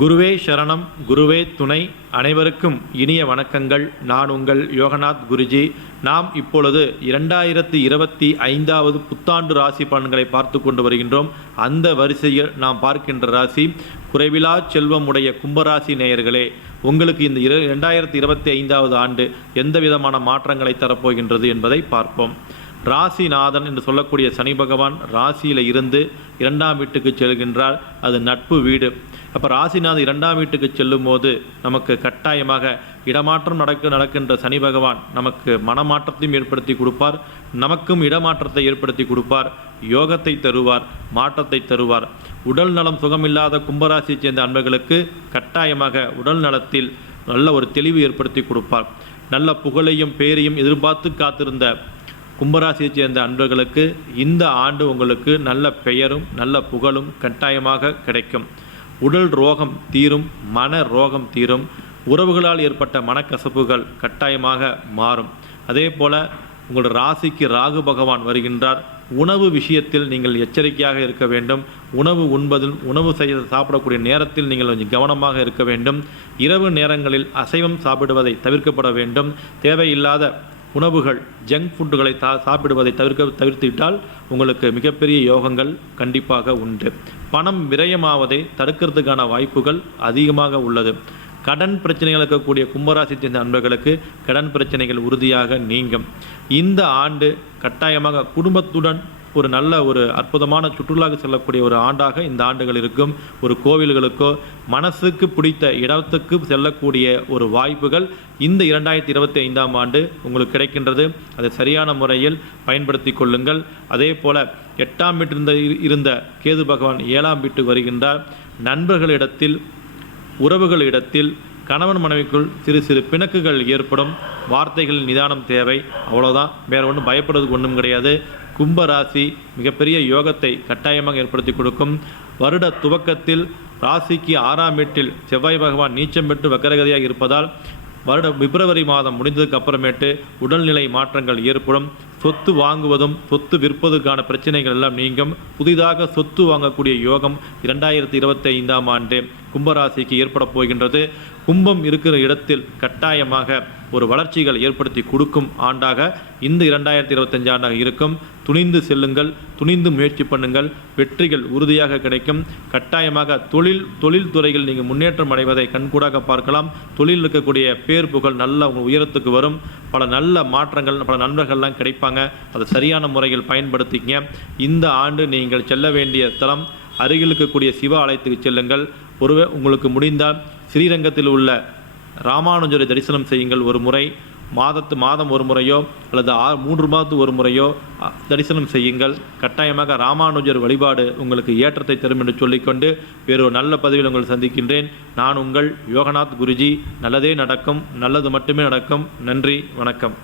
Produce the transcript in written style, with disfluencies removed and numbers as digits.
குருவே சரணம், குருவே துணை. அனைவருக்கும் இனிய வணக்கங்கள். நான் உங்கள் யோகநாத் குருஜி. நாம் இப்பொழுது 2025வது புத்தாண்டு ராசி பலன்களை பார்த்து கொண்டு வருகின்றோம். அந்த வரிசையில் நாம் பார்க்கின்ற ராசி குறைவிலா செல்வம் உடைய கும்பராசி நேயர்களே. உங்களுக்கு இந்த 2025வது ஆண்டு எந்த விதமான மாற்றங்களை தரப்போகின்றது என்பதை பார்ப்போம். ராசிநாதன் என்று சொல்லக்கூடிய சனி பகவான் ராசியில் இருந்து 2ஆம் வீட்டுக்கு செல்கின்றார். அது நட்பு வீடு. அப்போ ராசிநாதன் 2ஆம் வீட்டுக்கு செல்லும் போது நமக்கு கட்டாயமாக இடமாற்றம் நடக்கின்ற சனி பகவான் நமக்கு மனமாற்றத்தையும் ஏற்படுத்தி கொடுப்பார், நமக்கும் இடமாற்றத்தை ஏற்படுத்தி கொடுப்பார், யோகத்தை தருவார், மாற்றத்தை தருவார். உடல் நலம் சுகமில்லாத கும்பராசியை சேர்ந்த அன்பர்களுக்கு கட்டாயமாக உடல் நலத்தில் நல்ல ஒரு தெளிவு ஏற்படுத்தி கொடுப்பார். நல்ல புகழையும் பேரையும் எதிர்பார்த்து காத்திருந்த கும்பராசியைச் சேர்ந்த அன்பர்களுக்கு இந்த ஆண்டு உங்களுக்கு நல்ல பெயரும் நல்ல புகழும் கட்டாயமாக கிடைக்கும். உடல் ரோகம் தீரும், மன ரோகம் தீரும், உறவுகளால் ஏற்பட்ட மனக்கசப்புகள் கட்டாயமாக மாறும். அதே போல் உங்களோட ராசிக்கு ராகு பகவான் வருகின்றார். உணவு விஷயத்தில் நீங்கள் எச்சரிக்கையாக இருக்க வேண்டும். உணவு உண்பதில் சாப்பிடக்கூடிய நேரத்தில் நீங்கள் கொஞ்சம் கவனமாக இருக்க வேண்டும். இரவு நேரங்களில் அசைவம் சாப்பிடுவதை தவிர்க்கப்பட வேண்டும். தேவையில்லாத உணவுகள் ஜங்க் ஃபுட்டுகளை சாப்பிடுவதை தவிர்த்துவிட்டால் உங்களுக்கு மிகப்பெரிய யோகங்கள் கண்டிப்பாக உண்டு. பணம் விரயமாவதை தடுக்கிறதுக்கான வாய்ப்புகள் அதிகமாக உள்ளது. கடன் பிரச்சனைகள் இருக்கக்கூடிய கும்பராசி சேர்ந்த அன்பர்களுக்கு கடன் பிரச்சனைகள் உறுதியாக நீங்கும். இந்த ஆண்டு கட்டாயமாக குடும்பத்துடன் ஒரு அற்புதமான சுற்றுலாவுக்கு செல்லக்கூடிய ஒரு ஆண்டாக இந்த ஆண்டுகள் இருக்கும். ஒரு கோவில்களுக்கோ மனசுக்கு பிடித்த இடத்துக்கு செல்லக்கூடிய ஒரு வாய்ப்புகள் இந்த 2025ஆம் ஆண்டு உங்களுக்கு கிடைக்கின்றது. அதை சரியான முறையில் பயன்படுத்தி கொள்ளுங்கள். அதே போல் 8ஆம் வீட்டில் இருந்த கேது பகவான் 7ஆம் வீட்டுக்கு வருகின்றார். நண்பர்களிடத்தில் உறவுகளிடத்தில் கணவன் மனைவிக்குள் சிறு சிறு பிணக்குகள் ஏற்படும். வார்த்தைகள் நிதானம் தேவை, அவ்வளோதான். வேறு ஒன்றும் பயப்படுறதுக்கு ஒன்றும் கிடையாது. கும்பராசி மிகப்பெரிய யோகத்தை கட்டாயமாக ஏற்படுத்தி கொடுக்கும். வருட துவக்கத்தில் ராசிக்கு 6ஆம் வீட்டில் செவ்வாய் பகவான் நீச்சம் பெற்று வக்கரகதியாக இருப்பதால் பிப்ரவரி மாதம் முடிந்ததுக்கு அப்புறமேட்டு உடல்நிலை மாற்றங்கள் ஏற்படும். சொத்து வாங்குவதும் சொத்து விற்பதுக்கான பிரச்சனைகள் எல்லாம் நீங்கும். புதிதாக சொத்து வாங்கக்கூடிய யோகம் 2025ஆம் ஆண்டு கும்பராசிக்கு ஏற்பட போகின்றது. கும்பம் இருக்கிற இடத்தில் கட்டாயமாக ஒரு வளர்ச்சிகள் ஏற்படுத்தி கொடுக்கும் ஆண்டாக இந்த 2025 ஆண்டாக இருக்கும். துணிந்து செல்லுங்கள், துணிந்து முயற்சி பண்ணுங்கள், வெற்றிகள் உறுதியாக கிடைக்கும். கட்டாயமாக தொழில் துறையில் நீங்கள் முன்னேற்றம் அடைவதை கண்கூடாக பார்க்கலாம். தொழில் இருக்கக்கூடிய பேர் புகழ் நல்ல உயரத்துக்கு வரும். பல நல்ல மாற்றங்கள், பல நண்பர்கள்லாம் கிடைப்பாங்க. அதை சரியான முறையில் பயன்படுத்திங்க. இந்த ஆண்டு நீங்கள் செல்ல வேண்டிய தலம் அருகில் இருக்கக்கூடிய சிவ ஆலயத்துக்கு செல்லுங்கள். உங்களுக்கு முடிந்தால் ஸ்ரீரங்கத்தில் உள்ள ராமானுஜரை தரிசனம் செய்யுங்கள். ஒரு முறை மாதம் ஒரு முறையோ அல்லது 3 மாதத்துக்கு ஒரு முறையோ தரிசனம் செய்யுங்கள். கட்டாயமாக ராமானுஜர் வழிபாடு உங்களுக்கு ஏற்றத்தை தரும் என்று சொல்லிக்கொண்டு வேறு நல்ல பதிவில் உங்களை சந்திக்கின்றேன். நான் உங்கள் யோகநாத் குருஜி. நல்லதே நடக்கும், நல்லது மட்டுமே நடக்கும். நன்றி, வணக்கம்.